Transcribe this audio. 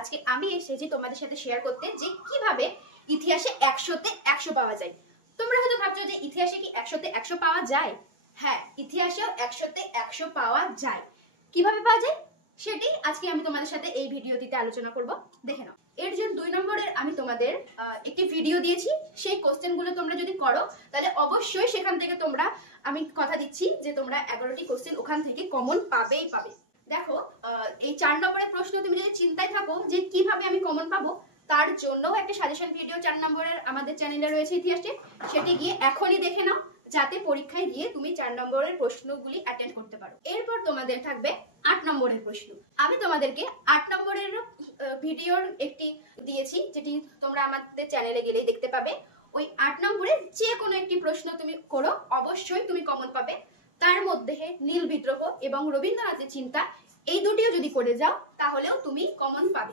আজকে আমি এসেছি তোমাদের সাথে শেয়ার করতে যে কিভাবে ইতিহাসে 100-তে 100 পাওয়া যায়। তোমরা হয়তো ভাবছো যে ইতিহাসে কি 100-তে 100 পাওয়া যায়? হ্যাঁ, ইতিহাসেও 100-তে 100 পাওয়া যায়। কিভাবে পাওয়া যায় সেটি আজকে আমি তোমাদের সাথে এই ভিডিওটিতে আলোচনা করব। দেখে নাও। এর জন্য 2 নম্বরের আমি তোমাদের একটি ভিডিও দিয়েছি। সেই কোশ্চেনগুলো তোমরা যদি করো তাহলে অবশ্যই সেখান থেকে তোমরা, আমি কথা দিচ্ছি যে তোমরা 11টি কোশ্চেন ওখান থেকে কমন পাবেই পাবে। দেখো, এই 4 নম্বরের প্রশ্ন তুমি যদি চিন্তায় থাকো যে কিভাবে আমি কমন পাবো, তার জন্য একটা সাজেশন ভিডিও 4 নম্বরের আমাদের চ্যানেলে রয়েছে ইতিহাসে, সেটি গিয়ে এখনই দেখে নাও যাতে পরীক্ষায় গিয়ে তুমি 4 নম্বরের প্রশ্নগুলি অ্যাটেন্ড করতে পারো। এরপর তোমাদের থাকবে 8 নম্বরের প্রশ্ন। আমি তোমাদেরকে 8 নম্বরের ভিডিওর একটি দিয়েছি, যেটি তোমরা আমাদের চ্যানেলে গেলেই দেখতে পাবে। ওই 8 নম্বরের যে কোনো একটি প্রশ্ন তুমি করো, অবশ্যই তুমি কমন পাবে। তার মধ্যে নীল বিদ্রোহ এবং রবীন্দ্রনাথের চিন্তা, এই দুটিও যদি করে যাও তাহলেও তুমি কমন পাবে।